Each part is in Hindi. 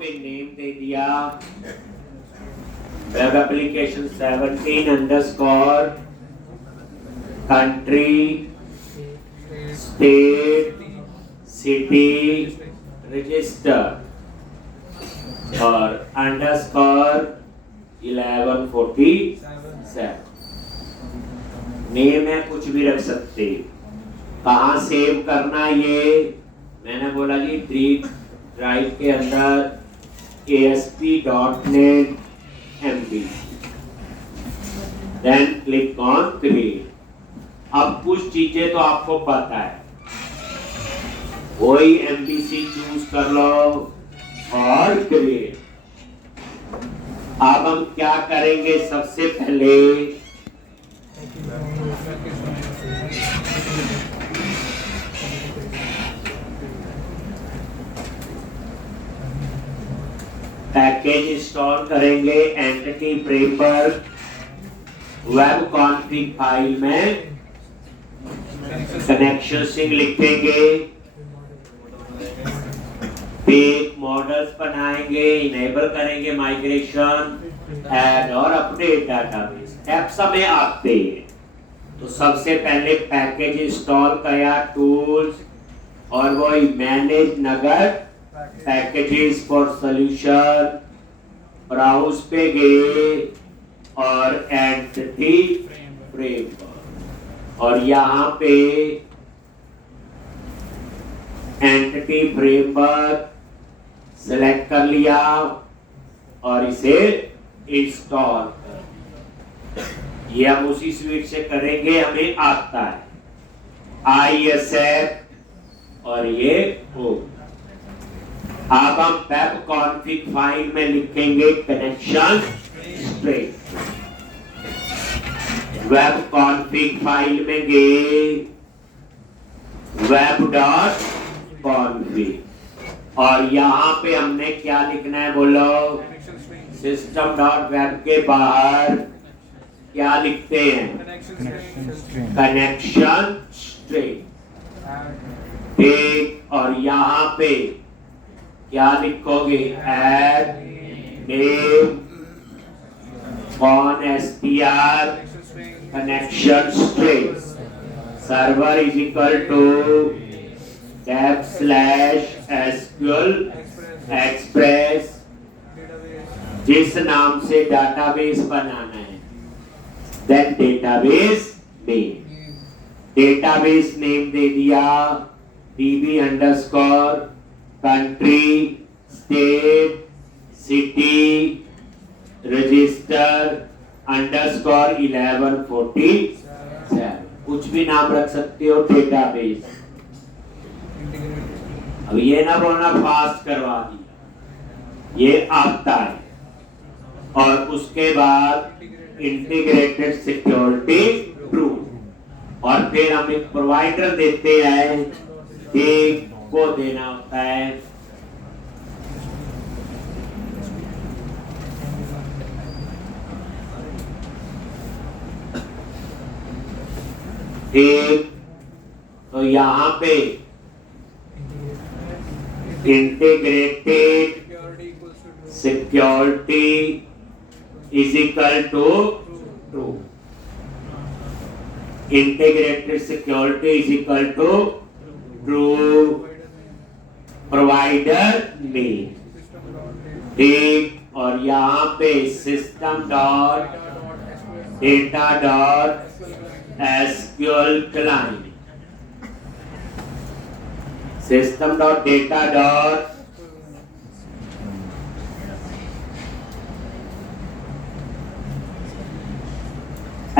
पे नेम दे दिया web application 17 underscore country state city register और अंडरस्कोर 1147 नेम है, कुछ भी रख सकते। कहाँ सेव करना ये मैंने बोला जी ड्राइव के अंदर ASP.NET MB, then click on create। अब कुछ चीजें तो आपको पता है, वही MVC चूज कर लो और क्रिएट। अब हम क्या करेंगे, सबसे पहले पैकेज इंस्टॉल करेंगे। Entity framework web config file में कनेक्शन सिंग लिखेंगे, पेज मॉडल्स बनाएंगे, इनेबल करेंगे माइग्रेशन, ऐड और अपडेट डाटाबेस। स्टेप्स में आते हैं तो सबसे पहले पैकेज इंस्टॉल किया, टूल्स और वो मैनेज नगद पैकेजेस फॉर सॉल्यूशन, ब्राउज पे गए और एंटिटी फ्रेमवर्क और यहाँ पे एंटिटी फ्रेमवर्क सेलेक्ट कर लिया और इसे इंस्टॉल कर। ये हम उसी स्विच से करेंगे, हमें आता है ISF और ये हो। अब हम वेब कॉन्फ़िग फाइल में लिखेंगे connection string. Web config file में गए, वेब डॉट कॉन्फ़िग और यहाँ पे हमने क्या लिखना है बोलो, सिस्टम डॉट वेब के बाहर क्या लिखते हैं, कनेक्शन स्ट्रिंग। ठीक, और यहाँ पे क्या लिखोगे, add name on STR connection string server is equal to /SQL express, जिस नाम से डाटाबेस बनाना है, then database name. Database name दे दिया DB underscore country state city register underscore 1147, कुछ भी नाम रख सकते हो डेटाबेस। अब ये ना बोलना फास्ट करवा दिया, ये आता है। और उसके बाद इंटीग्रेटेड सिक्योरिटी ट्रू और फिर हम एक प्रोवाइडर देते हैं, एक को देना होता है एक, तो यहाँ पे integrated security is equal to true. Integrated security is equal to true provider name. ठीक, और यहाँ पे system dot data dot SQL client, system dot data dot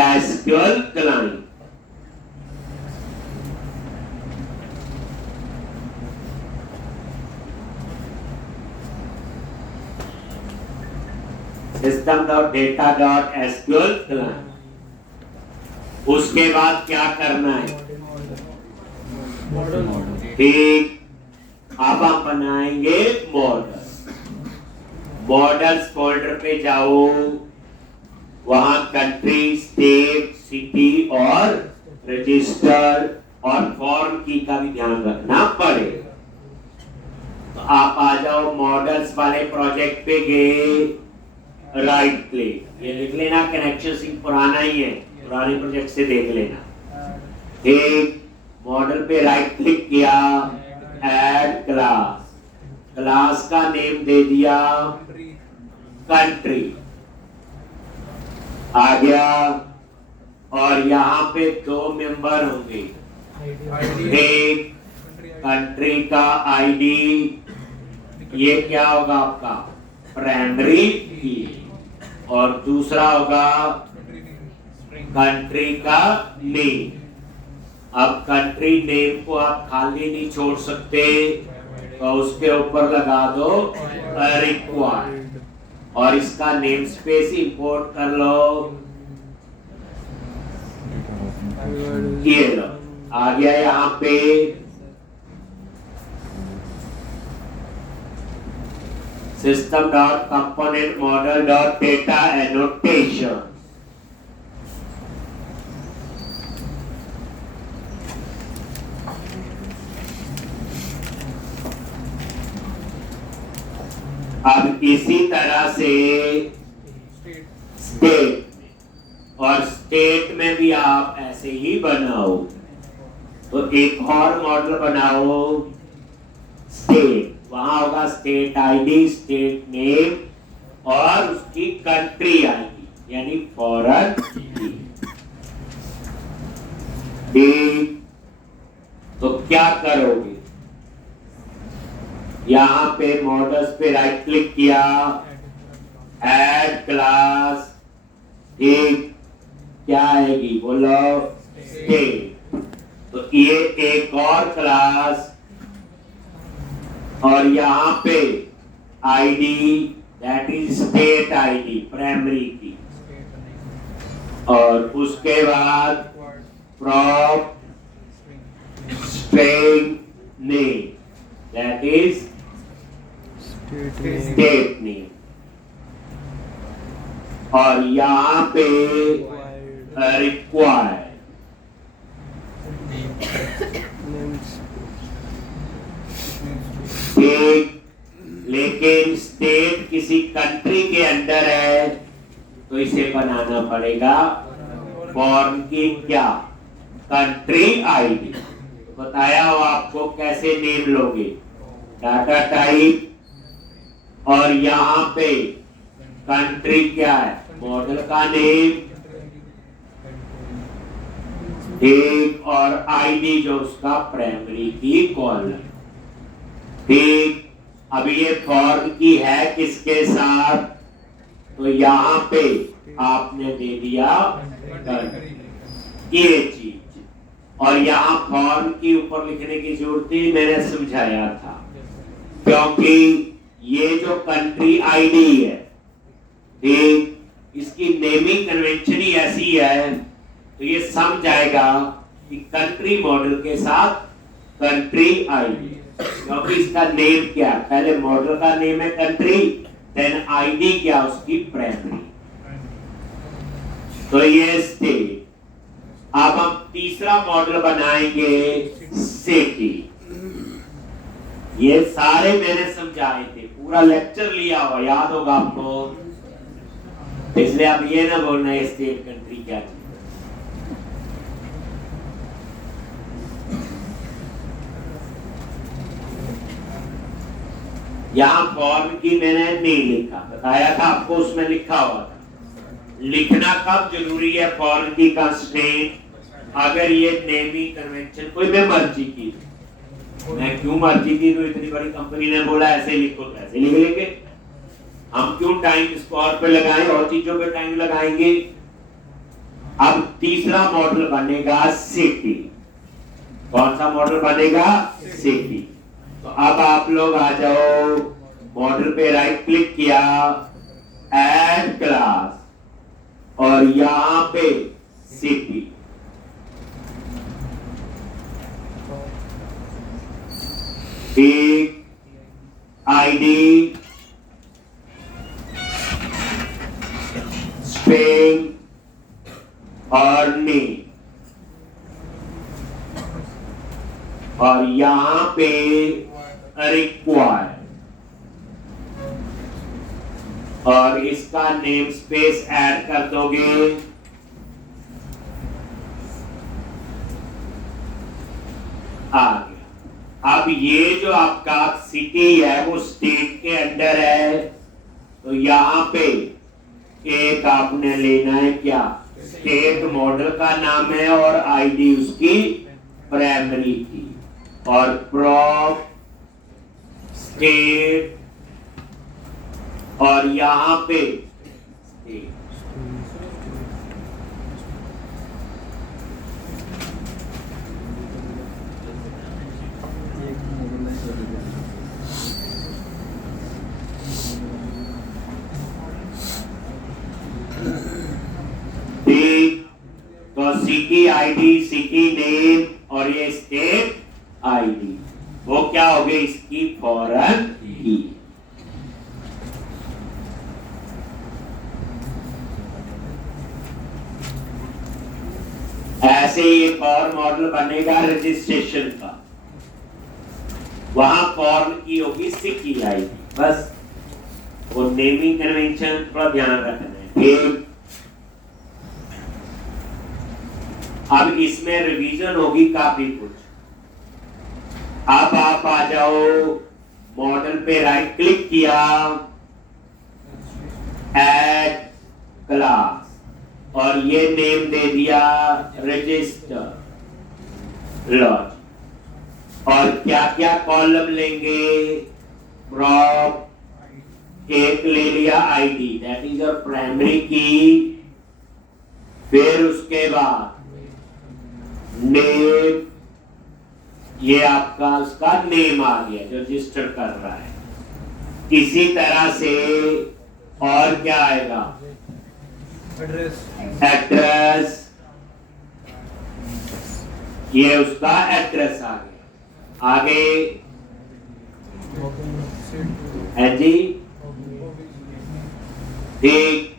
SQL client. System dot data dot SQL client. उसके बाद क्या करना है, ठीक, अब हम बनाएंगे मॉडल्स। मॉडल्स फोल्डर पे जाओ, वहां कंट्री स्टेट सिटी और रजिस्टर और फॉर्म की का भी ध्यान रखना पड़ेगा। तो आप आ जाओ मॉडल्स वाले प्रोजेक्ट पे गए, राइट क्लिक, ये लिख लेना कनेक्शन सिंह पुराना ही है, पुराने प्रोजेक्ट से देख लेना। एक मॉडल पे राइट क्लिक किया, ऐड क्लास, क्लास का नेम दे दिया कंट्री, आ गया। और यहाँ पे दो मेंबर होंगे, एक कंट्री का आईडी, ये क्या होगा आपका प्राइमरी की, और दूसरा होगा कंट्री का नेम। अब कंट्री नेम को आप खाली नहीं छोड़ सकते, तो उसके ऊपर लगा दो रिक्वायर्ड, और इसका नेम स्पेस इंपोर्ट कर लो, ये लो आ गया। यहाँ पे system dot component model dot data annotation, अब इसी तरह से स्टेट, और स्टेट में भी आप ऐसे ही बनाओ। तो एक और मॉडल बनाओ स्टेट, वहां होगा स्टेट आईडी, स्टेट नेम और उसकी कंट्री आईडी यानी फॉरेन की। तो क्या करोगे, यहां पे मॉडल्स पे राइट क्लिक किया, ऐड क्लास, एक क्या आएगी बोलो स्टेट, तो ये एक और क्लास, और यहाँ पे ID that is state ID primary की, और उसके बाद prop string name that is state name, और यहाँ पे रिक्वायर्ड, लेकिन स्टेट किसी कंट्री के अंडर है तो इसे बनाना पड़ेगा फॉर्म की क्या कंट्री आईडी। बताया हो आपको कैसे नेम लोगे, डाटा टाइप, और यहाँ पे कंट्री क्या है मॉडल का नेम, एक और आईडी जो उसका प्राइमरी की कॉलम। ठीक, अब ये फॉर्म की है किसके साथ, तो यहाँ पे आपने दे दिया ये चीज, और यहाँ फॉर्म की ऊपर लिखने की जरूरत थी, मैंने समझाया था, क्योंकि ये जो कंट्री आईडी है ठीक, इसकी नेमिंग कन्वेंशन ही ऐसी है, तो ये समझ जाएगा कि कंट्री मॉडल के साथ कंट्री आईडी, क्योंकि इसका नेम क्या, पहले मॉडल का नेम है कंट्री, देन आईडी क्या उसकी प्राइमरी, तो ये स्टेट। अब हम तीसरा मॉडल बनाएंगे सिटी। ये सारे मैंने समझाए थे, पूरा लेक्चर लिया हुआ याद होगा आपको, इसलिए आप ये ना बोलना है स्टेट कंट्री क्या चीज। यहाँ फॉर्म की मैंने नहीं लिखा, बताया था आपको, उसमें लिखा हुआ था। लिखना कब जरूरी है फॉर्म की कंस्ट्रेंट, अगर ये नेमिंग कन्वेंशन कोई भी मर्जी की, मैं क्यों मर्जी की, तो इतनी बड़ी कंपनी ने बोला ऐसे लिखो तो ऐसे लिख लेंगे, हम क्यों टाइम स्क्वायर पे लगाएं और चीजों पे टाइम लगाएंगे। अब तीसरा मॉडल बनेगा सिटी। कौन सा मॉडल बनेगा, सिटी। तो अब आप लोग आ जाओ, मॉडल पे राइट क्लिक किया, ऐड क्लास, और यहां पे सिटी, एक आईडी, स्ट्रिंग और नेम, और यहां पे रिक्वायर्ड, और इसका नेम स्पेस ऐड कर दोगे। आ गया। अब ये जो आपका सिटी है वो स्टेट के अंडर है, तो यहां पे एक आपने लेना है क्या, स्टेट मॉडल का नाम है और आईडी उसकी प्राइमरी की, और प्रॉप स्टेट, और यहां पे स्टेट। तो सिटी आईडी, सिटी नेम और ये स्टेट आईडी, वो क्या हो गई इसकी फॉरेन की। ऐसे ही एक और मॉडल बनेगा रजिस्ट्रेशन का, वहां फॉर्म की होगी सिटी आईडी, बस वो नेमिंग कन्वेंशन थोड़ा ध्यान रखना है। अब इसमें रिवीजन होगी काफी कुछ। अब आप आ जाओ मॉडल पे, राइट क्लिक किया, ऐड क्लास, और ये नेम दे दिया रजिस्टर लॉज, और क्या क्या कॉलम लेंगे, प्रॉप, एक ले लिया ID, that is your primary की, फिर उसके बाद नेम, ये आपका उसका नेम आ गया जो रजिस्टर कर रहा है। इसी तरह से और क्या आएगा, एड्रेस, ये उसका एड्रेस आ गया। आगे है जी, ठीक,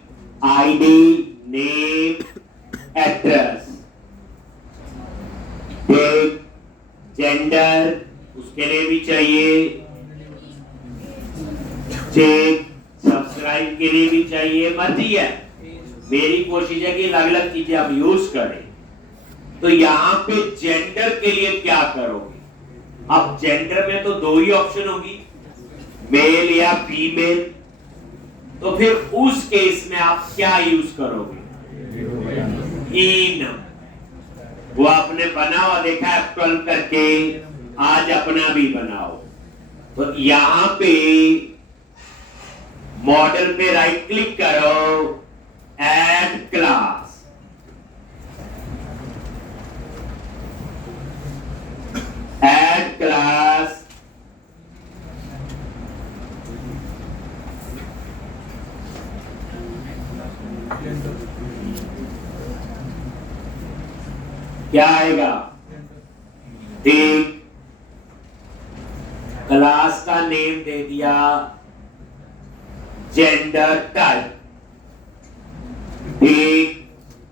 आईडी, नेम, एड्रेस, ठीक, जेंडर उसके लिए भी चाहिए, चेक, सब्सक्राइब के लिए भी चाहिए, मर्जी है, मेरी कोशिश है कि अलग अलग चीजें आप यूज करें। तो यहां पे जेंडर के लिए क्या करोगे, अब जेंडर में तो दो ही ऑप्शन होगी, मेल या फीमेल, तो फिर उस केस में आप क्या यूज करोगे, इन, वो आपने बना हुआ देखा है F12 करके, आज अपना भी बनाओ। तो यहां पे मॉडल पे राइट क्लिक करो, ऐड क्लास, ऐड क्लास, क्या आएगा, ठीक, क्लास का नेम दे दिया जेंडर टाइप, ठीक,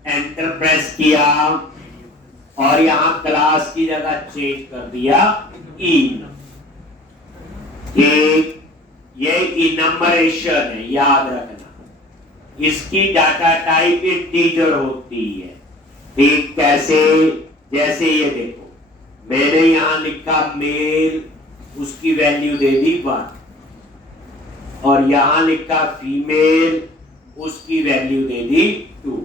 एंटर प्रेस किया, और यहां क्लास की जगह चेंज कर दिया इन, ठीक, ये इनम्बरेशन है, याद रखना, इसकी डाटा टाइप इंटीजर होती है, ठीक, कैसे, जैसे ये देखो मैंने यहां लिखा मेल, उसकी वैल्यू दे दी 1, और यहां लिखा फीमेल, उसकी वैल्यू दे दी 2,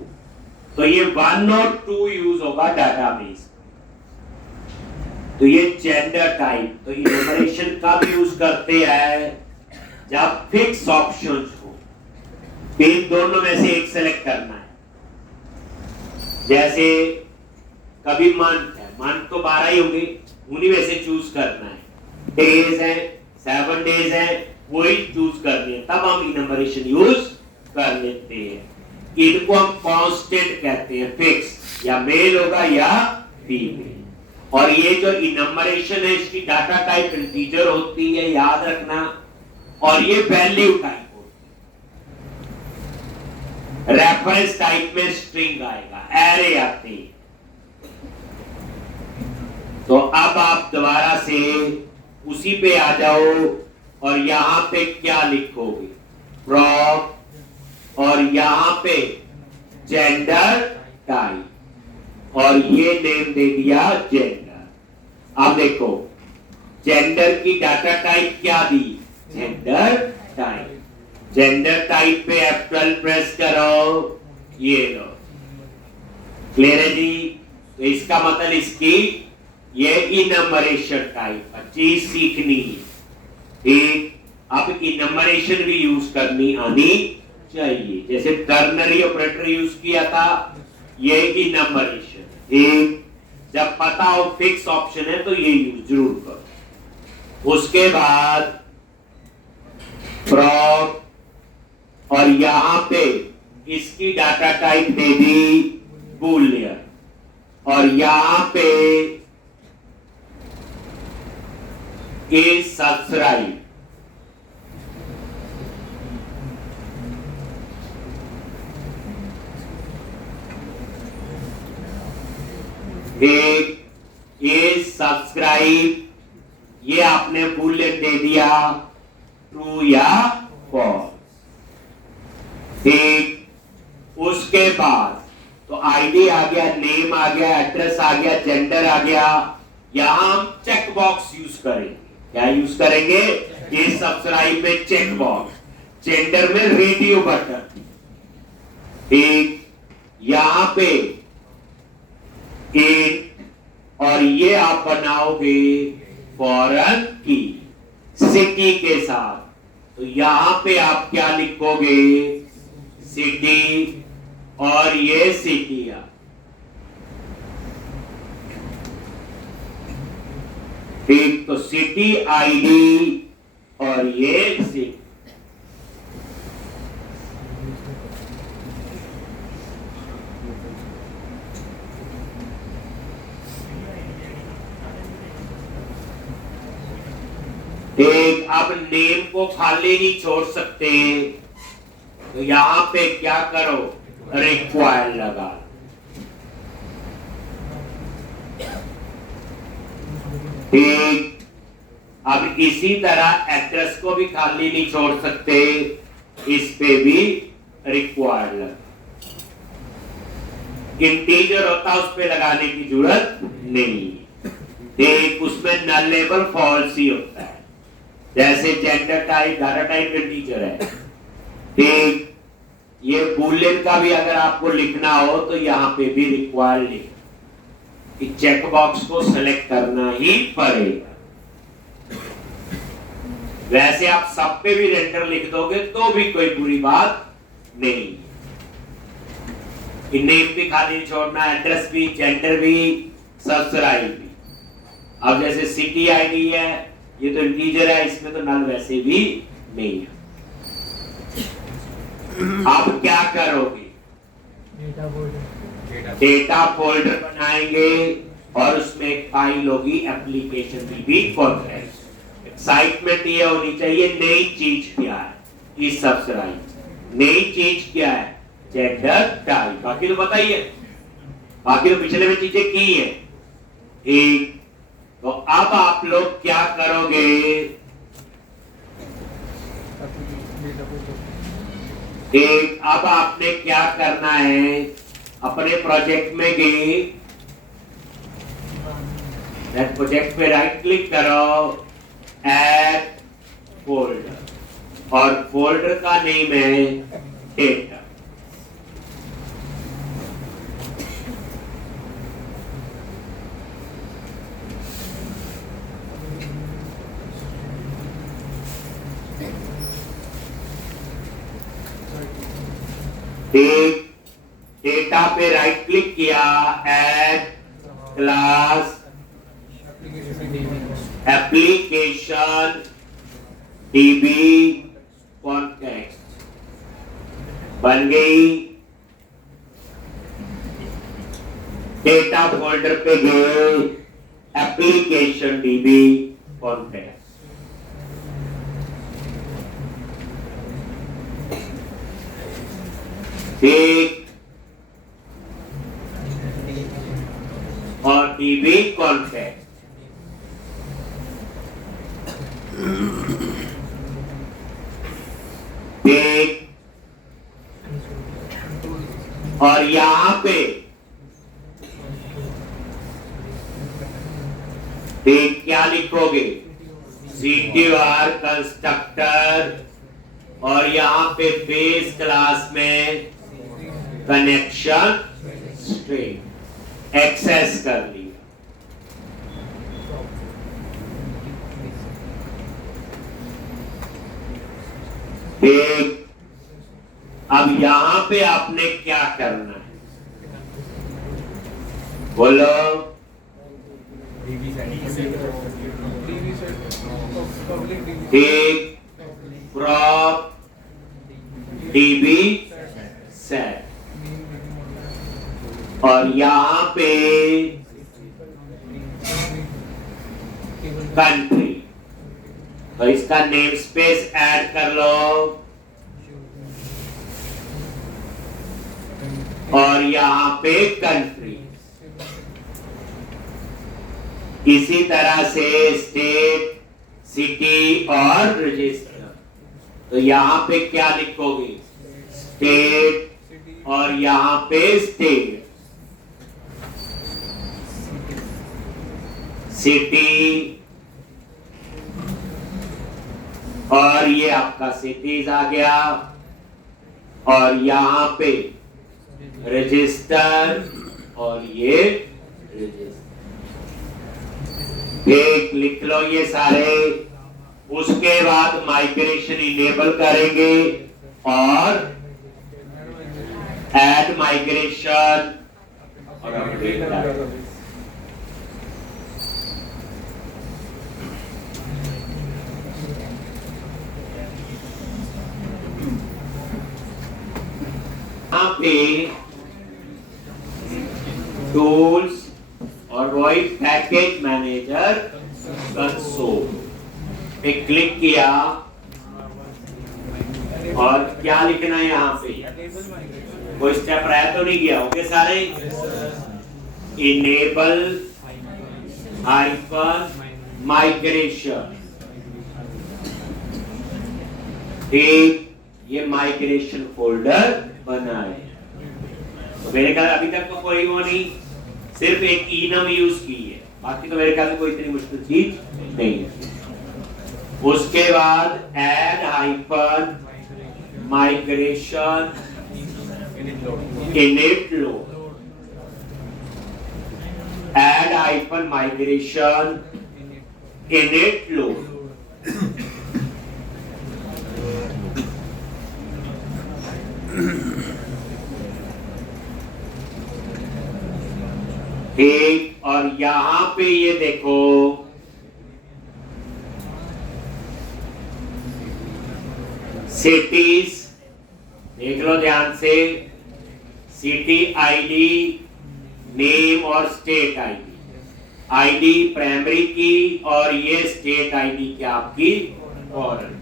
तो ये 1 और 2 यूज होगा डाटाबेस। तो ये जेंडर टाइप, तो इनम्बरेशन कब यूज करते हैं, जब फिक्स ऑप्शंस हो, इन दोनों में से एक सेलेक्ट करना है। जैसे कभी मंथ है, मंथ तो 12 ही होंगे, उन्हीं में से चूज करना है, डेज है 7 डेज है, वही चूज करनी है, तब हम इनम्बरेशन यूज कर लेते हैं। इनको हम कांस्टेंट कहते हैं, फिक्स, या मेल होगा या फीमेल। और ये जो इनम्बरेशन है इसकी डाटा टाइप इंटीजर होती है, याद रखना, और ये वैल्यू टाइप रेफरेंस टाइप में स्ट्रिंग आएगा, एरे आते हैं। तो अब आप दोबारा से उसी पे आ जाओ और यहां पे क्या लिखोगे, प्रॉप और यहां पे जेंडर टाइप और ये नेम दे दिया जेंडर। अब देखो जेंडर की डाटा टाइप क्या दी, जेंडर टाइप। जेंडर टाइप पे F12 प्रेस करो, ये लो, क्लियर है जी। तो इसका मतलब इसकी ये इनम्बरेशन टाइप चीज सीखनी है, ठीक। अब इनम्बरेशन भी यूज करनी आनी चाहिए, जैसे टर्नरी ऑपरेटर यूज किया था, ये इनम्बरेशन, ठीक। जब पता हो फिक्स ऑप्शन है तो ये यूज जरूर करो। उसके बाद प्रॉप और यहां पे इसकी डाटा टाइप दे दी बूलियन और यहां पे इज सब्सक्राइब। एक इज सब्सक्राइब, ये आपने बूलियन दे दिया ट्रू या फॉल्स, ठीक। उसके बाद तो आईडी आ गया, नेम आ गया, एड्रेस आ गया, जेंडर आ गया। यहां हम चेक बॉक्स यूज करेंगे, क्या यूज करेंगे, इस सब्सक्राइब में चेक बॉक्स, जेंडर में रेडियो बटन, ठीक। यहां पे एक और ये आप बनाओगे फॉरेन की सिटी के साथ, तो यहां पे आप क्या लिखोगे, सिटी और ये सिटी, ठीक। तो सिटी आईडी और ये सिटी, ठीक। अब नेम को खाली नहीं छोड़ सकते, तो यहां पे क्या करो, रिक्वायर लगा, ठीक। अब इसी तरह एड्रेस को भी खाली नहीं छोड़ सकते, इस पे भी रिक्वायर लगा। इंटीजर होता उस पे लगाने की जरूरत नहीं, ठीक। उसमें नल लेबल फॉल्स ही होता है, जैसे gender type data type integer है, ठीक। ये बूलियन का भी अगर आपको लिखना हो तो यहाँ पे भी रिक्वायर लिख, चेक बॉक्स को सेलेक्ट करना ही पड़ेगा। वैसे आप सब पे भी रेंडर लिख दोगे तो भी कोई बुरी बात नहीं, नेम भी खाली छोड़ना, एड्रेस भी, जेंडर भी, सब्सक्राइब भी। अब जैसे सिटी आईडी है, ये तो इंटीजर है, इसमें तो नल वैसे भी नहीं है। आप क्या करोगे, डेटा फोल्डर बनाएंगे और उसमें एक फाइल होगी एप्लीकेशन डीबी कॉन्ट्रैक्ट। एक्साइटमेंट ये होनी चाहिए, नई चीज क्या है, इस सब्सक्राइब, नई चीज क्या है, जेंडर टाइप। बाकी तो बताइए, बाकी तो पिछले में चीजें की है, ठीक। तो अब आप लोग क्या करोगे, एक अब आपने क्या करना है, अपने प्रोजेक्ट में गए, प्रोजेक्ट पे राइट क्लिक करो, ऐड फोल्डर और फोल्डर का नेम है डेटा, ठीक। डेटा पे राइट क्लिक किया, add class application dB context बन गई। डेटा फोल्डर पे गए, एप्लीकेशन डीबी कॉन्टेक्स्ट, ठीक। और डीबी कॉन्टेक्स्ट, ठीक। और यहां पे ठीक क्या लिखोगे? CTOR कंस्ट्रक्टर, और यहां पे बेस क्लास में कनेक्शन स्ट्रिंग एक्सेस कर लिया। ठीक, अब यहां पे आपने क्या करना है? बोलो। ठीक, prop db set, और यहां पे कंट्री, तो इसका नेम स्पेस ऐड कर लो, और यहां पे कंट्री। इसी तरह से स्टेट, सिटी और रजिस्टर, तो यहां पे क्या लिखोगे? स्टेट, और यहां पे स्टेट, सिटी, और ये आपका सिटीज आ गया, और यहां पे रजिस्टर, और ये रजिस्टर। एक लिख लो ये सारे। उसके बाद माइग्रेशन इनेबल करेंगे और ऐड माइग्रेशन और अपडेट। यहाँ पे टूल्स और वही पैकेज मैनेजर कंसोल पे क्लिक किया, और क्या लिखना है यहाँ पे? कोई स्टेप रह तो नहीं गया? होंगे सारे। Enable hyphen migration. ठीक, ये माइग्रेशन फोल्डर बना है। तो मेरे ख्याल अभी तक तो कोई वो नहीं, सिर्फ एक इनम यूज की है, बाकी तो मेरे ख्याल से कोई इतनी मुश्किल चीज नहीं है। उसके बाद add hyphen migration init load, add hyphen migration init load. ठीक, और यहां पे ये देखो सिटीज, देख लो ध्यान से। सिटी आईडी, नेम और स्टेट आईडी। आईडी प्राइमरी की और ये स्टेट आईडी क्या आपकी फॉरेन।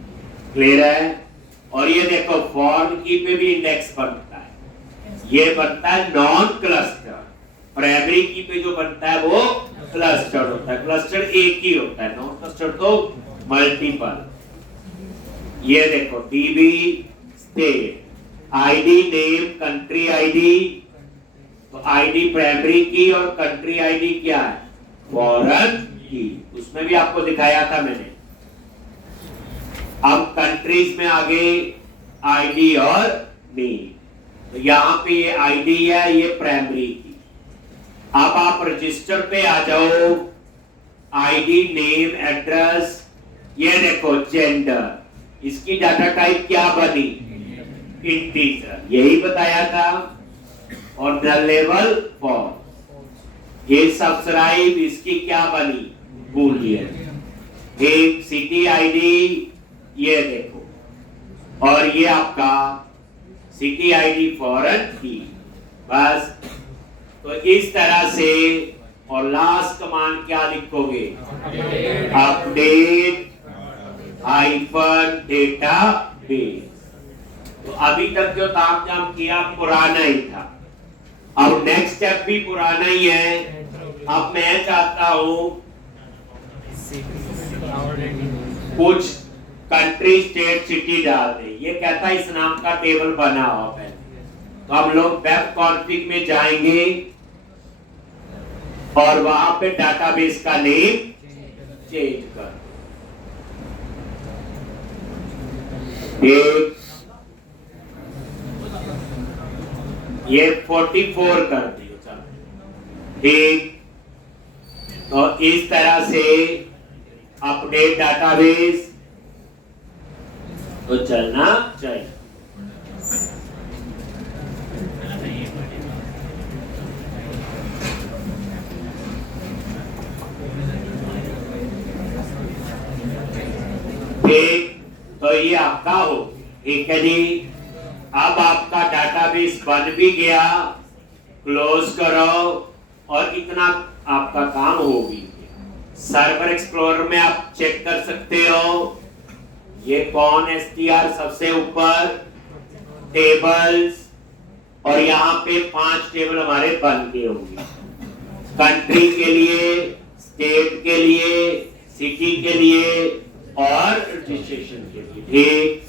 क्लियर है? और ये देखो फॉरेन की पे भी इंडेक्स बनता है, ये बनता है नॉन क्लस्टर। प्राइमरी की पे जो बनता है वो क्लस्टर होता है, क्लस्टर एक ही होता है, नॉन क्लस्टर तो मल्टीपल। ये देखो dB state, ID name, country ID, तो आईडी प्राइमरी की और कंट्री आईडी क्या है? फॉरेन की। उसमें भी आपको दिखाया था मैंने। अब कंट्रीज में आगे आईडी और नेम, तो यहां पे ये आईडी है, ये प्राइमरी की। अब आप रजिस्टर पे आ जाओ, आईडी नेम एड्रेस, ये देखो जेंडर, इसकी डाटा टाइप क्या बनी? इंटीजर, यही बताया था। और द लेवल फॉर, ये सब्सक्राइब, इसकी क्या बनी? बूलियन। एक सिटी आईडी, ये देखो, और ये आपका सिटी आईडी फॉरेन की। बस, तो इस तरह से। और लास्ट कमांड क्या लिखोगे? Update hyphen data base. तो अभी तक जो तामझाम किया पुराना ही था, अब नेक्स्ट स्टेप भी पुराना ही है। अब मैं चाहता हूं कुछ कंट्री स्टेट सिटी डाल दे। ये कहता है इस नाम का टेबल बना हो पहले, तो हम लोग वेब कॉन्फ़िग में जाएंगे और वहां पे डाटाबेस का नेम चेंज कर एक ये 44 कर दियो। चलो ठीक, तो इस तरह से अपडेट डाटाबेस तो चलना चाहिए। ठीक, तो ये आपका हो, ठीक है जी। अब आपका डाटाबेस बन भी गया, क्लोज करो और इतना आपका काम हो भी गया। सर्वर एक्सप्लोरर में आप चेक कर सकते हो, ये कौन str सबसे ऊपर टेबल्स, और यहाँ पे 5 टेबल हमारे बन गए होंगे, कंट्री के लिए, स्टेट के लिए, सिटी के लिए और रजिस्ट्रेशन के लिए। ठीक,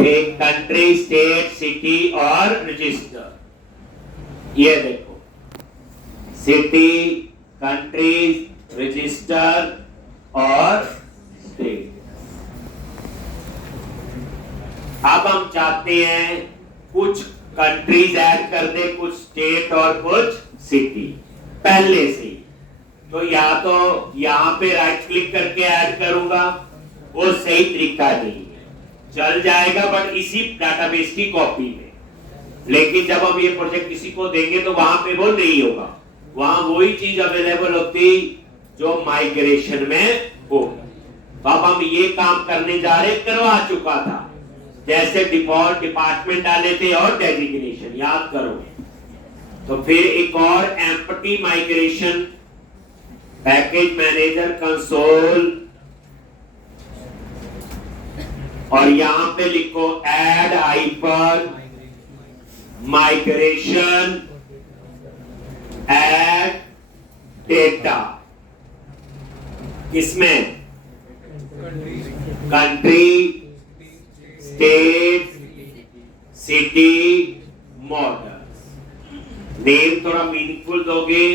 एक कंट्री, स्टेट, सिटी और रजिस्टर। ये देखो, सिटी, कंट्री, रजिस्टर और स्टेट। अब हम चाहते हैं कुछ कंट्रीज ऐड कर दे, कुछ स्टेट और कुछ सिटी पहले से। तो या तो यहाँ पे राइट क्लिक करके ऐड करूंगा, वो सही तरीका नहीं है, चल जाएगा बट इसी डाटाबेस की कॉपी में। लेकिन जब हम ये प्रोजेक्ट किसी को देंगे तो वहां पे वो नहीं होगा, वहां वही चीज अवेलेबल होती जो माइग्रेशन में हो। तो अब हम ये काम करने जा रहे, करवा चुका था, जैसे डिफॉल्ट डिपार्टमेंट डाले थे और डेजिग्नेशन याद करो। तो फिर एक और empty migration, package manager console, और यहां पे लिखो add hyper migration add data. किसमें? Country, state, city, model. Name थोड़ा मीनिंगफुल दोगे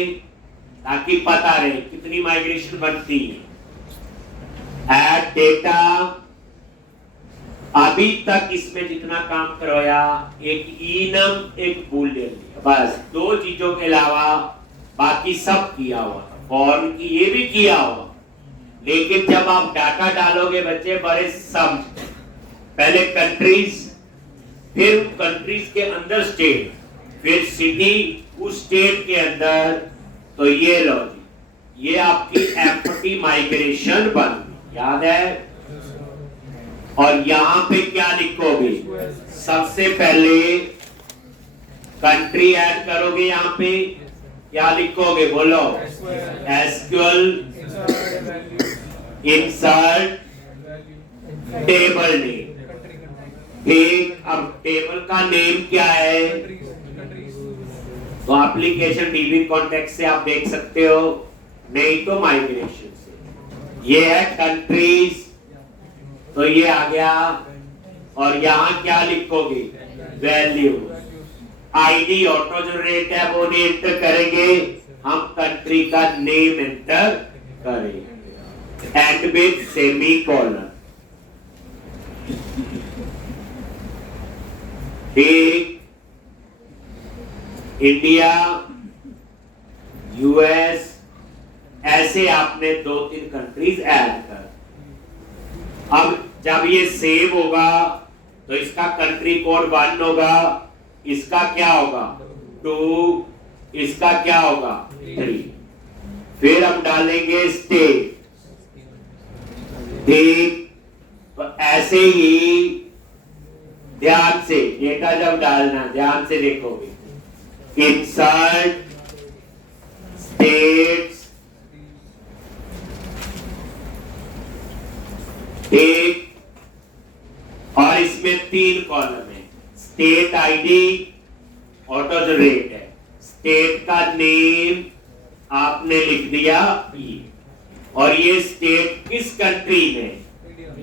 ताकि पता रहे कितनी माइग्रेशन बनती है। ऐड डेटा, अभी तक इसमें जितना काम करवाया, एक इनम एक बूलियन, बस 2 चीजों के अलावा बाकी सब किया हुआ था। फॉर्म की ये भी किया हुआ, लेकिन जब आप डाटा डालोगे बच्चे बड़े समझ, पहले कंट्रीज, फिर कंट्रीज के अंदर स्टेट, फिर सिटी उस स्टेट के अंदर। तो ये लो जी, ये आपकी एम्प्टी माइग्रेशन बन गई, याद है। और यहां पे क्या लिखोगे? सबसे पहले कंट्री ऐड करोगे, यहां पे क्या लिखोगे बोलो? SQL insert table name. ठीक, अब टेबल का नेम क्या है? तो एप्लीकेशन डीबी कॉन्टेक्स्ट से आप देख सकते हो, नहीं तो माइग्रेशन से। ये है कंट्रीज, तो ये आ गया। और यहां क्या लिखोगे? वैल्यू। आईडी ऑटो जनरेट है, वो नहीं एंटर करेंगे, हम कंट्री का नेम एंटर करेंगे, एंड विद सेमीकोलन। ठीक, इंडिया, यूएस, ऐसे आपने 2-3 कंट्रीज ऐड कर। अब जब ये सेव होगा तो इसका कंट्री कोड 1 होगा, इसका क्या होगा 2, इसका क्या होगा 3। फिर हम डालेंगे स्टेट। ठीक, तो ऐसे ही ध्यान से डेटा जब डालना, ध्यान से देखोगे, इंसर्ट स्टेट्स। ठीक, और इसमें 3 कॉलम है, स्टेट आईडी ऑटो जनरेट है, स्टेट का नेम आपने लिख दिया ये, और ये स्टेट किस कंट्री में,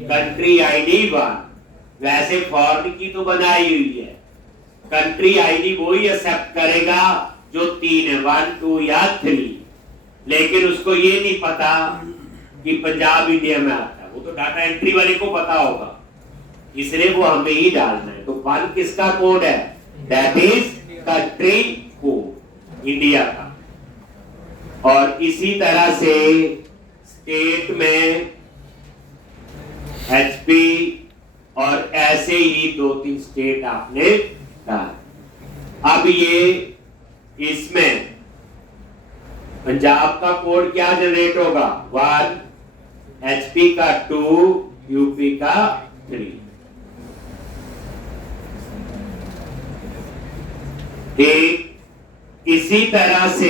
कंट्री आईडी 1। वैसे फॉरेन की तो बनाई हुई है, कंट्री आईडी वो ही एक्सेप्ट करेगा जो 3 है, 1 2 या 3, लेकिन उसको ये नहीं पता कि पंजाब इंडिया में आता है, वो तो डाटा एंट्री वाले को पता होगा, इसलिए वो हमें ही डालना है। तो 1 किसका कोड है, that is country code India का। और इसी तरह से स्टेट में एचपी और ऐसे ही 2-3 स्टेट आपने डाल। अब ये इसमें पंजाब का कोड क्या जनरेट होगा, 1, एचपी का 2, यूपी का 3। इसी तरह से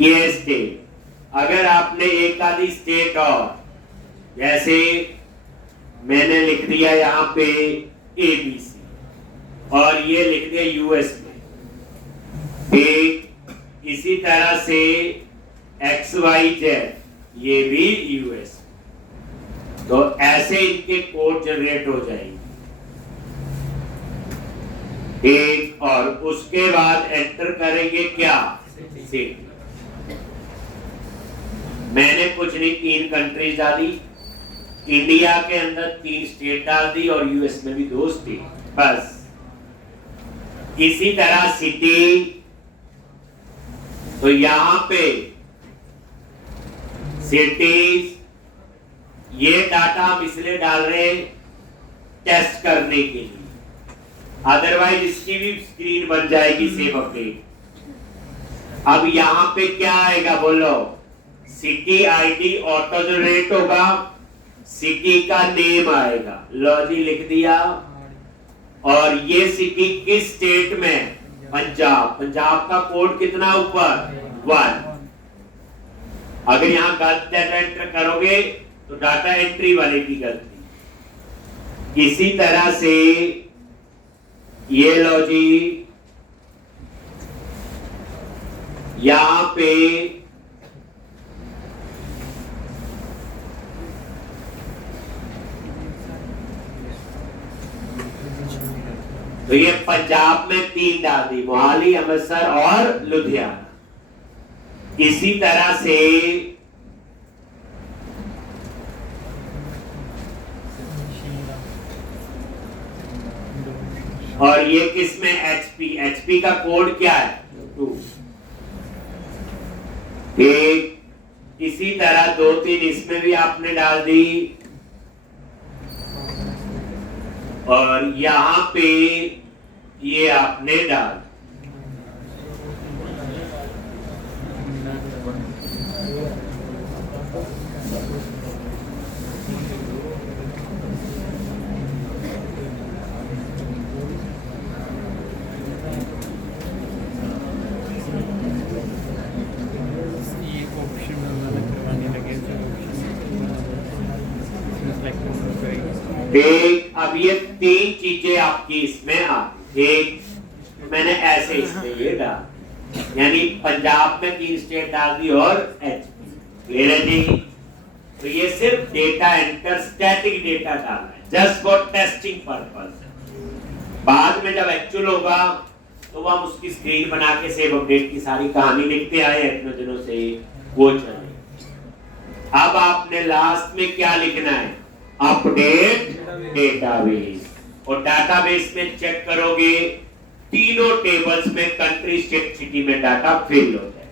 ये स्टेट, अगर आपने एक आधी स्टेट और, जैसे मैंने लिख दिया यहाँ पे एबीसी और ये लिख दिया यूएस में, इसी तरह से XYZ ये भी यूएस, तो ऐसे इनके कोड जनरेट हो जाएंगे। और उसके बाद एंटर करेंगे क्या, सिटी। मैंने कुछ नहीं, 3 कंट्रीज डाली, इंडिया के अंदर 3 स्टेट डाल दी और यूएस में भी 2 स्टेट, बस। इसी तरह सिटी, तो यहां पे सिटीज, ये डाटा हम इसलिए डाल रहे हैं टेस्ट करने के लिए, अदरवाइज इसकी भी स्क्रीन बन जाएगी सेव अपडेट। अब यहां पे क्या आएगा बोलो, सिटी आईडी ऑटो जनरेट होगा, सिटी का नेम आएगा, लो जी लिख दिया। और ये सिटी किस स्टेट में, पंजाब, पंजाब का कोड कितना ऊपर, 1। अगर यहां गलत डाटा एंटर करोगे तो डाटा एंट्री वाले की गलती। इसी तरह से ये लो जी, यहां पे तो ये पंजाब में 3 डाल दी, मोहाली, अमृतसर और लुधियाना। इसी तरह से और ये किसमें, एचपी, एचपी का कोड क्या है, 2। इसी तरह 2-3 इसमें भी आपने डाल दी, और यहां पे ये आपने डाल। अब ये 3 चीजें आपकी इसमें आती। एक मैंने ऐसे इसमें ये डाल, यानी पंजाब में 3 स्टेट डाल दी और एचपी, क्लियर है जी। तो ये सिर्फ डेटा एंटर, स्टैटिक डेटा डालना है, जस्ट फॉर टेस्टिंग पर्पस। बाद में जब एक्चुअल होगा तो हम उसकी स्क्रीन बना के सेव अपडेट की सारी कहानी लिखते आए इतने दिनों से, वो चले। अब आपने लास्ट में क्या लिखना है, अपडेट डेटाबेस। और डेटाबेस में चेक करोगे तीनों टेबल्स में कंट्री, स्टेट, सिटी में डाटा फिल हो जाए।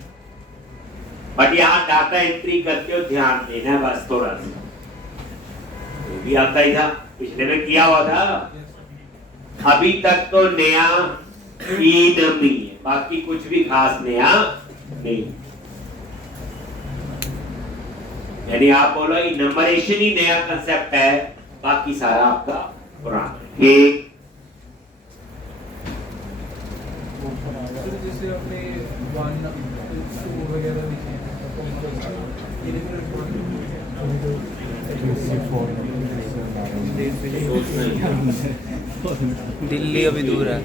बट यहां डाटा एंट्री करते हो, ध्यान देना है बस थोड़ा सा, ये भी आता ही था, पिछले में किया हुआ था। अभी तक तो नया इनम नहीं है, बाकी कुछ भी खास नया नहीं, यानी आप बोलो ये नंबरेशन ही नया कंसेप्ट है, बाकी सारा आपका पुराना है। जैसे अपने वगैरह दिल्ली अभी दूर है।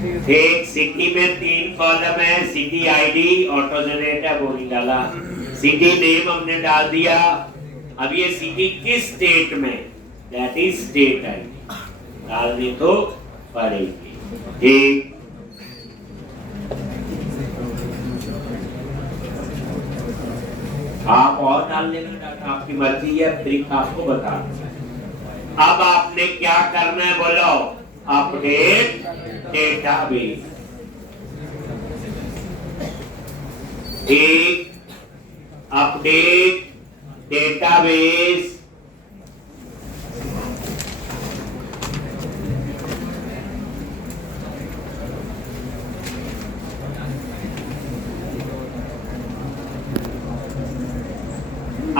एक सिटी में 3 कॉलम है, सिटी आईडी, ऑटो जनरेटर वो नहीं डाला, सिटी नेम हमने डाल दिया। अब ये सिटी किस स्टेट में, दैट इज स्टेट आईडी डालनी तो पड़ेगी। ठीक, आप और डाल लेना डाटा, आपकी मर्जी है, ट्रिक आपको बता। अब आपने क्या करना है बोलो, अपडेट डेटाबेस। एक अपडेट डेटाबेस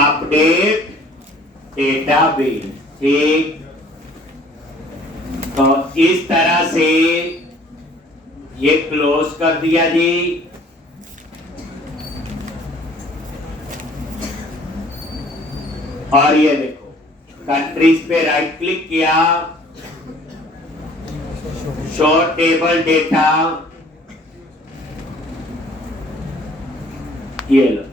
अपडेट डेटाबेस। ठीक, तो इस तरह से ये क्लोज कर दिया जी। और ये देखो कंट्रीज पे राइट क्लिक किया, शो टेबल डेटा, ये लो।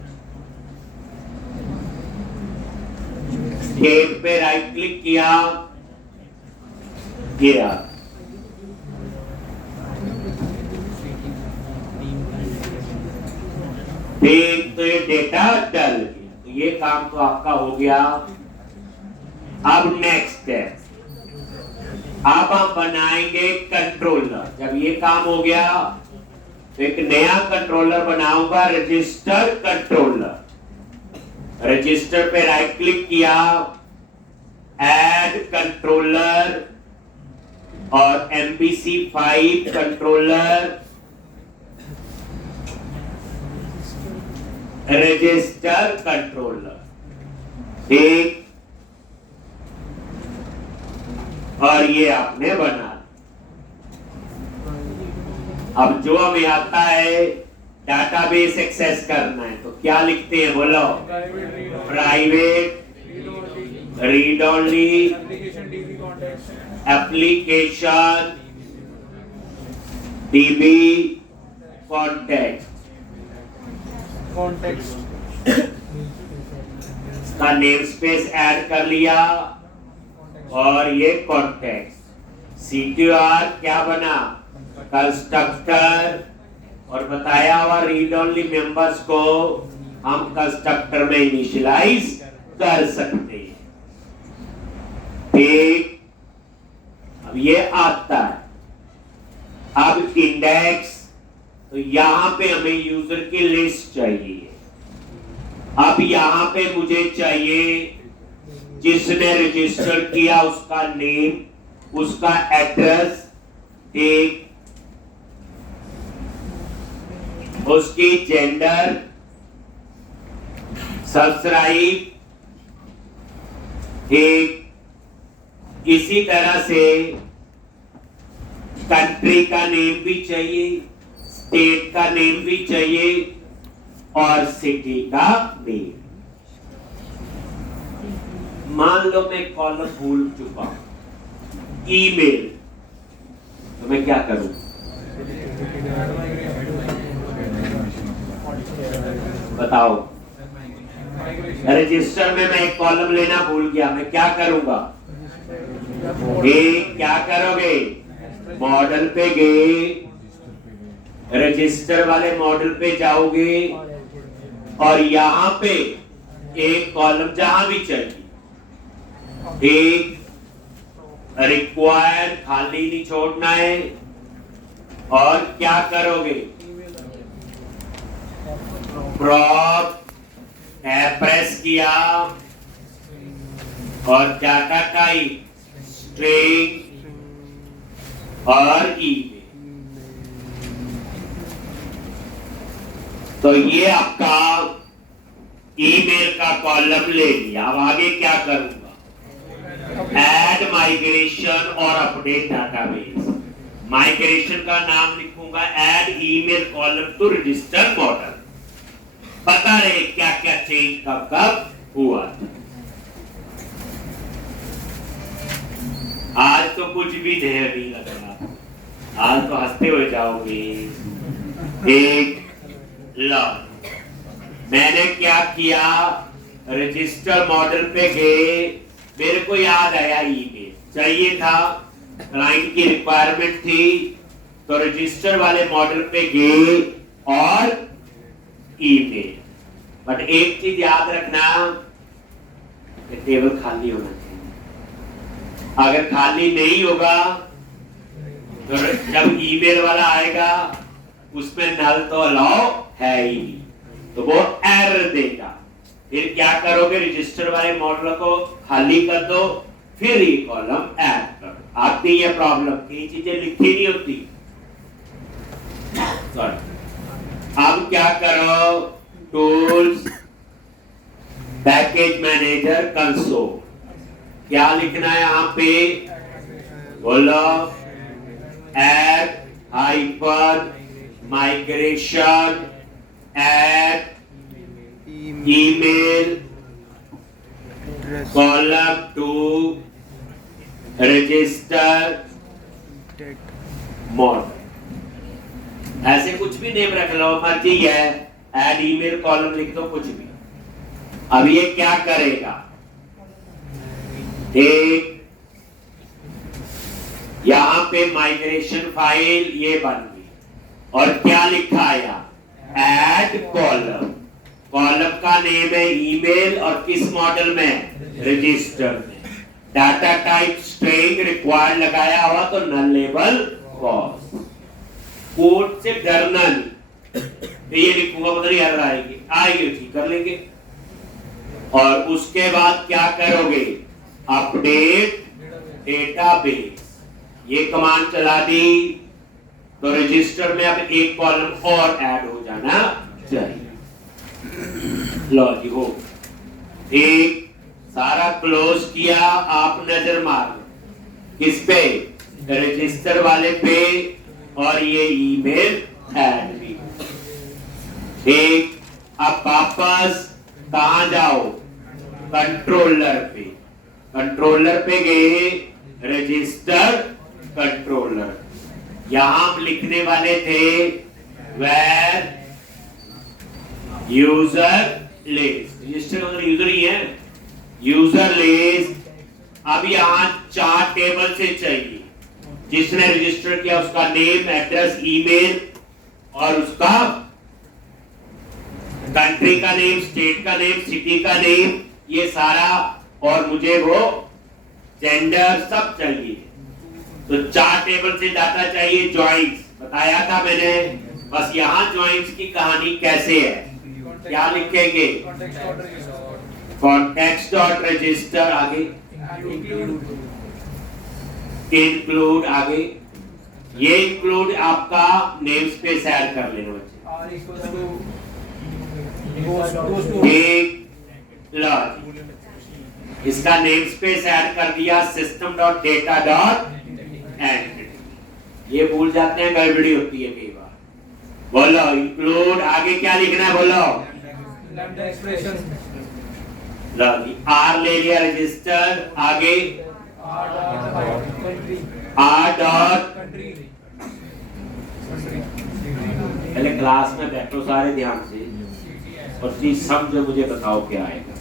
स्टेट पे राइट क्लिक किया, गया। ठीक, तो ये डेटा डल गया, तो ये काम तो आपका हो गया। अब नेक्स्ट है, अब हम बनाएंगे कंट्रोलर। जब ये काम हो गया तो एक नया कंट्रोलर बनाऊंगा, रजिस्टर कंट्रोलर। रजिस्टर पे राइट क्लिक किया, ऐड कंट्रोलर और MVC5 कंट्रोलर, रजिस्टर कंट्रोलर। ठीक, और ये आपने बना। अब जो हमें आता है डाटाबेस एक्सेस करना है तो क्या लिखते हैं बोलो, private read only application DB context का नेम स्पेस ऐड कर लिया और ये कॉन्टेक्स्ट। CQR क्या बना, कंस्ट्रक्टर, और बताया हुआ रीड ओनली मेंबर्स को हम कंस्ट्रक्टर में इनिशियलाइज कर सकते हैं। ठीक, अब ये आता है। अब इंडेक्स, तो यहां पे हमें यूजर की लिस्ट चाहिए। अब यहां पे मुझे चाहिए जिसने रजिस्टर किया उसका नेम, उसका एड्रेस, ठीक, उसकी जेंडर, सब्सक्राइब, ठीक, इसी तरह से कंट्री का नेम भी चाहिए, स्टेट का नेम भी चाहिए और सिटी का नेम। मान लो मैं कॉलम भूल चुका हूं, ईमेल, तो मैं क्या करूं, बताओ। रजिस्टर में मैं एक कॉलम लेना भूल गया, मैं क्या करूंगा, क्या करोगे, मॉडल पे गए, रजिस्टर वाले मॉडल पे जाओगे और यहां पे एक कॉलम जहां भी चाहिए, एक रिक्वायर्ड खाली नहीं छोड़ना है, और क्या करोगे, प्रॉप प्रेस किया और डाटा टाइप स्ट्रिंग और ईमेल। तो ये आपका ईमेल का कॉलम ले लिया। अब आगे क्या करूंगा, ऐड माइग्रेशन और अपडेट डाटाबेस। माइग्रेशन का नाम लिखूंगा add email column to register model. पता रहे क्या क्या चेंज कब कब हुआ। आज तो कुछ भी ढेर नहीं लग रहा, आज तो हंसते हुए जाओगे। एक लो, मैंने क्या किया, रजिस्टर मॉडल पे गए, मेरे को याद आया ईमेल चाहिए था, क्लाइंट की रिक्वायरमेंट थी, तो रजिस्टर वाले मॉडल पे गए और ईमेल। बट एक चीज याद रखना, टेबल खाली होना चाहिए। अगर खाली नहीं होगा तो जब ईमेल वाला आएगा उसमें नल तो अलाउ है ही नहीं, तो वो एरर देगा। फिर क्या करोगे, रजिस्टर वाले मॉडल को खाली कर दो, फिर ये कॉलम ऐड करो। आती है प्रॉब्लम, कई चीजें लिखी नहीं होती। अब क्या करो, टूल्स, पैकेज मैनेजर, कंसोल, क्या लिखना है यहाँ पे, बोलो, add hyper migration at email column to register model. ऐसे कुछ भी नेम रख लो, मर्जी है, ऐड ईमेल कॉलम लिख दो, कुछ भी। अब ये क्या करेगा, एक यहां पे माइग्रेशन फाइल ये बन गई, और क्या लिखा आया, ऐड कॉलम। कॉलम का नेम है ईमेल, और किस मॉडल में, रजिस्टर में। डाटा टाइप स्ट्रिंग रिक्वायर्ड लगाया हुआ, तो नल लेबल कॉस्ट। कोड से डरना नहीं, ये लिखूंगा पता नहीं एरर आएगी, आएगी ठीक कर लेंगे। और उसके बाद क्या करोगे, अपडेट डेटाबेस, ये कमांड चला दी, तो रजिस्टर में अब एक कॉलम और ऐड हो जाना चाहिए। लो जी हो, एक सारा क्लोज किया, आप नजर मारो किस पे, रजिस्टर वाले पे, और ये ईमेल ऐड भी। ठीक, अब वापस कहां जाओ, कंट्रोलर पे। कंट्रोलर पे गए, रजिस्टर कंट्रोलर, यहां हम लिखने वाले थे वेर यूजर लिस्ट। रजिस्टर मतलब यूजर ही है, यूजर लिस्ट। अब यहां 4 टेबल से चाहिए, जिसने रजिस्टर किया उसका नेम, एड्रेस, ईमेल, और उसका कंट्री का नेम, स्टेट का नेम, सिटी का नेम, ये सारा, और मुझे वो जेंडर सब चाहिए। तो 4 टेबल से डाटा चाहिए। ज्वाइंट्स बताया था मैंने, बस यहां ज्वाइंट्स की कहानी कैसे है, क्या लिखेंगे, कॉन्टेक्स्ट डॉट रजिस्टर, आगे इंक्लूड, आगे ये इंक्लूड आपका नेम स्पेस ऐड कर लेना एक, इसका नेम स्पेस ऐड कर दिया, system dot data dot entity. ये भूल जाते हैं, गड़बड़ी होती है कई बार। बोलो इंक्लूड, आगे क्या लिखना है, बोलो आर ले लिया रजिस्टर, आगे आर डॉट, पहले क्लास में बैठो सारे ध्यान से और चीज समझो, मुझे बताओ क्या आएगा।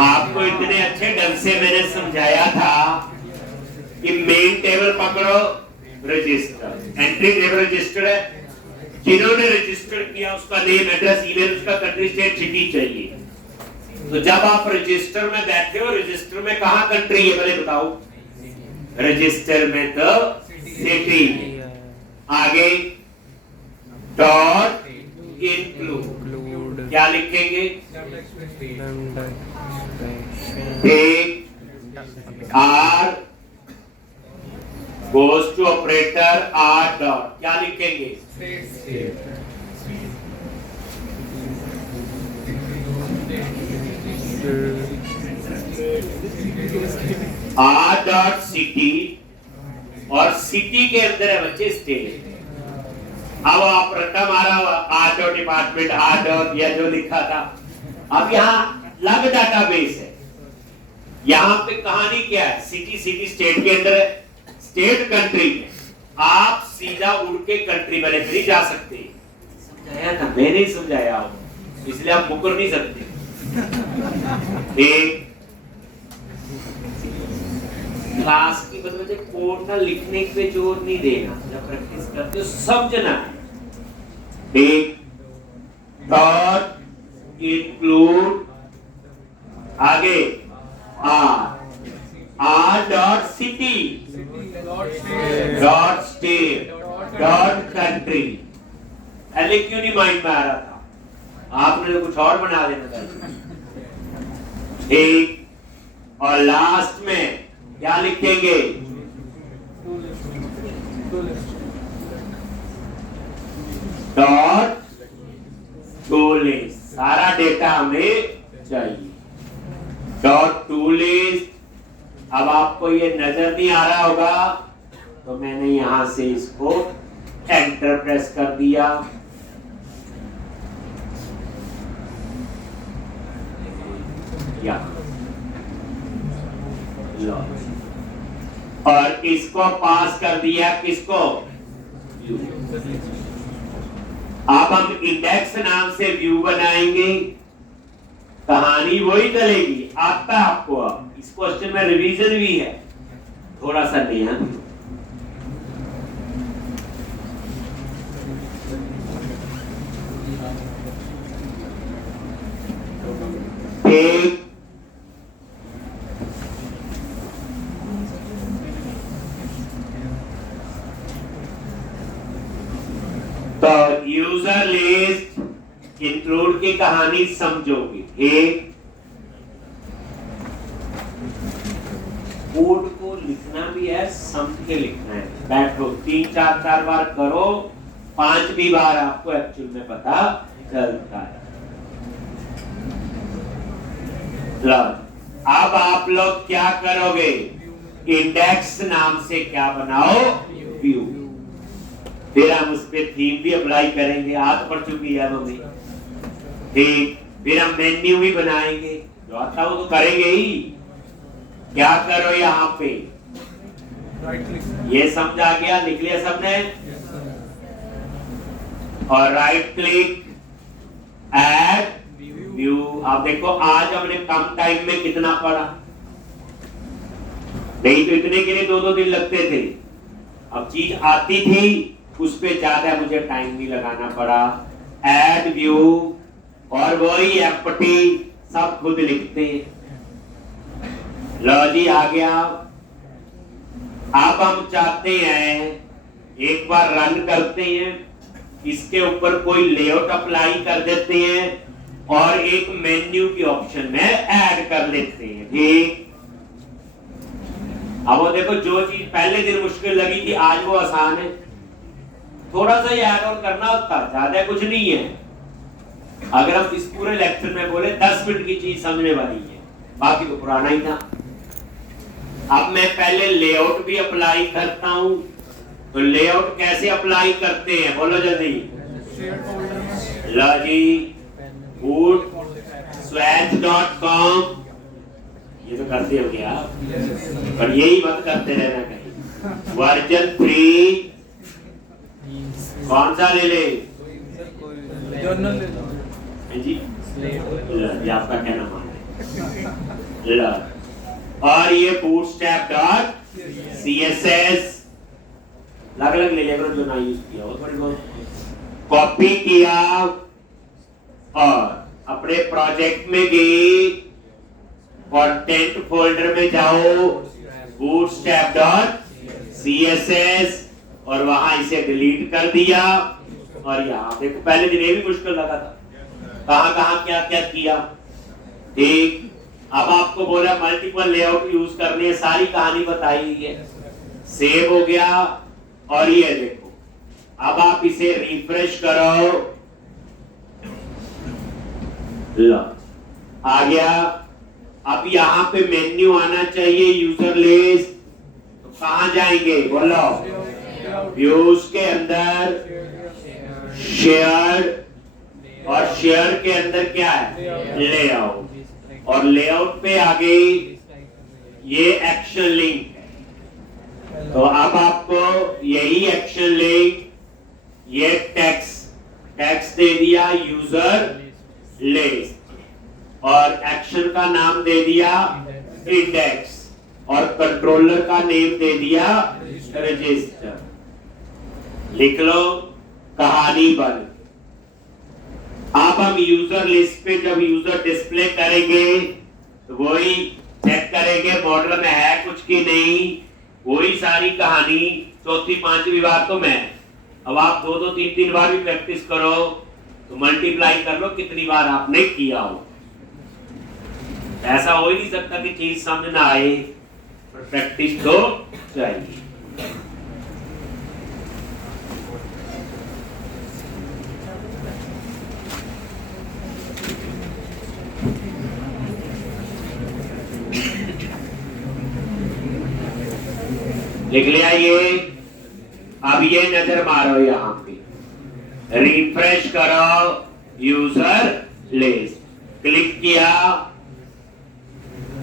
आपको इतने अच्छे ढंग से मैंने समझाया था कि मेन टेबल पकड़ो, रजिस्टर, एंट्री टेबल रजिस्टर है, जिन्होंने रजिस्टर किया उसका नेम, एड्रेस, ईमेल, उसका कंट्री, स्टेट, सिटी चाहिए। तो जब आप रजिस्टर में बैठे हो, रजिस्टर में कहां कंट्री है पहले बताओ, रजिस्टर में तो सिटी, आगे डॉट इंक्लूड, क्या लिखेंगे, take r goes to operator r dot, क्या लिखेंगे, आर डॉट सिटी, और सिटी के अंदर है बच्चे स्टेट। अब आप रट्टा मारा r dot department, r dot, यह जो लिखा था। अब यहाँ लग डाटाबेस है, यहाँ पे कहानी क्या है, सिटी सिटी स्टेट के अंदर है, स्टेट कंट्री में आप सीधा उड़ के कंट्री वाले नहीं जा सकते। समझाया था, मैं नहीं समझाया हूं, इसलिए आप मुकर नहीं सकते। एक क्लास की मतलब कोड ना लिखने पे जोर नहीं देना, जब प्रैक्टिस करते हो समझना। एक डॉट इंक्लूड आगे are dot city dot state dot country. पहले क्यों नहीं माइंड में आ रहा था, आपने तो कुछ और बना देना था। ठीक, और लास्ट में क्या लिखेंगे, डॉट टू लिस्ट। सारा डेटा हमें चाहिए, डॉट टू लिस्ट। अब आपको ये नजर नहीं आ रहा होगा तो मैंने यहां से इसको एंटर प्रेस कर दिया। या और इसको पास कर दिया किसको, व्यू। अब हम इंडेक्स नाम से व्यू बनाएंगे, कहानी वही चलेगी। आता है आपको, अब इस क्वेश्चन में रिवीजन भी है, थोड़ा सा ध्यान। एक तो यूजर लिस्ट इंक्लूड की कहानी समझोगे। एक कोड को लिखना भी है, समझ के लिखना है। बैठो 3-4 बार करो, 5वीं बार आपको एक्चुअल में पता चलता है। अब आप लोग क्या करोगे, इंडेक्स नाम से क्या बनाओ, व्यू। फिर हम उस पे थीम भी अप्लाई करेंगे, आदत पड़ चुकी है मम्मी। ठीक, फिर हम मेन्यू भी बनाएंगे, जो आता हो तो करेंगे ही। क्या करो यहाँ पे, ये समझा गया, लिख लिया सबने। और राइट क्लिक ऐड व्यू। आप देखो आज हमने कम टाइम में कितना पढ़ा, नहीं तो इतने के लिए 2-2 दिन लगते थे। अब चीज आती थी, उस पे ज्यादा मुझे टाइम नहीं लगाना पड़ा। ऐड व्यू और वही एम्प्टी सब खुद लिखते। लो जी आ गया। अब हम चाहते हैं, एक बार रन करते हैं, इसके ऊपर कोई लेआउट अप्लाई कर देते हैं और एक मेन्यू की ऑप्शन में ऐड कर लेते हैं। ठीक, अब वो देखो, जो चीज पहले दिन मुश्किल लगी थी आज वो आसान है। थोड़ा सा ही ऐड ऑन करना होता, ज्यादा कुछ नहीं है। अगर हम इस पूरे लेक्चर में बोले 10 मिनट की चीज समझने वाली है, बाकी तो पुराना ही था। अब मैं पहले लेआउट भी अप्लाई करता हूं, तो लेआउट कैसे अप्लाई करते हैं बोलो जल्दी। लो जी, swatch.com, ये तो करते हो क्या, पर यही मत करते रहना कहीं। वर्जन 3 कौन सा ले ले, जर्नल ले लो जी, ये आपका क्या नाम है। और ये bootstrap.css अलग अलग ले लेकर जो ना यूज किया हो, थोड़ी बहुत कॉपी किया और अपने प्रोजेक्ट में गए, कंटेंट फोल्डर में जाओ, bootstrap.css और वहां इसे डिलीट कर दिया। और यहाँ देखो, पहले दिन ये भी मुश्किल लगा था, कहां कहां क्या क्या किया। ठीक, अब आपको बोला मल्टीपल लेआउट यूज करने है, सारी कहानी बताई है। सेव हो गया और ये देखो, अब आप इसे रिफ्रेश करो, लो आ गया। अब यहाँ पे मेन्यू आना चाहिए, यूजर लिस्ट। तो कहां जाएंगे बोलो, व्यूज के अंदर शेयर, और शेयर के अंदर क्या है, लेआउट। और लेआउट पे आगे ये एक्शन लिंक है। तो अब आपको यही एक्शन लिंक, ये टैक्स दे दिया यूजर लिस्ट और एक्शन का नाम दे दिया इंडेक्स और कंट्रोलर का नेम दे दिया रजिस्टर। लिख लो कहानी बन। अब हम यूजर लिस्ट पे जब यूजर डिस्प्ले करेंगे तो वही चेक करेंगे मॉडल में है कुछ की नहीं, वही सारी कहानी चौथी पांचवी बार तो मैं। अब आप दो तीन तीन बार भी प्रैक्टिस करो तो मल्टीप्लाई कर लो कितनी बार आपने किया हो। ऐसा हो ही नहीं सकता कि चीज समझ ना आए, पर प्रैक्टिस तो चाहिए। लिख लिया ये। अब ये नजर मारो यहां पे, रिफ्रेश करो यूजर लिस्ट, क्लिक किया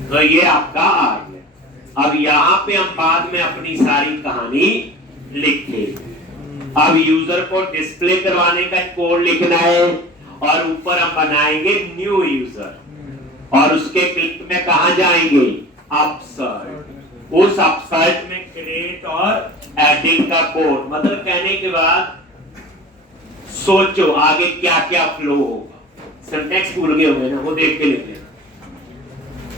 तो ये आपका आ गया। अब यहां पे हम बाद में अपनी सारी कहानी लिखे। अब यूजर को डिस्प्ले करवाने का कोड लिखना है और ऊपर हम बनाएंगे न्यू यूजर और उसके क्लिक में कहा जाएंगे अपसर्ट। उस अपसर्ट में क्रिएट और एडिंग का कोड, मतलब कहने के बाद सोचो आगे क्या क्या फ्लो होगा। सिंटैक्स भूल गए होंगे ना, वो देख के लिख लेना,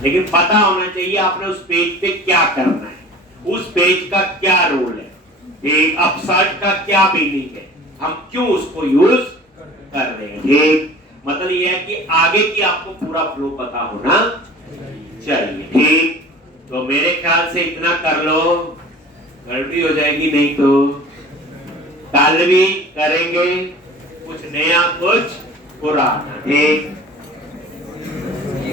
लेकिन पता होना चाहिए आपने उस पेज पे क्या करना है, उस पेज का क्या रोल है, एक अपसर्ट का क्या मीनिंग है, हम क्यों उसको यूज कर रहे हैं। ठीक, मतलब ये है कि आगे की आपको पूरा फ्लो पता होना चाहिए। ठीक, तो मेरे ख्याल से इतना कर लो, गलती हो जाएगी नहीं तो कल भी करेंगे कुछ नया कुछ पुराना। ठीक।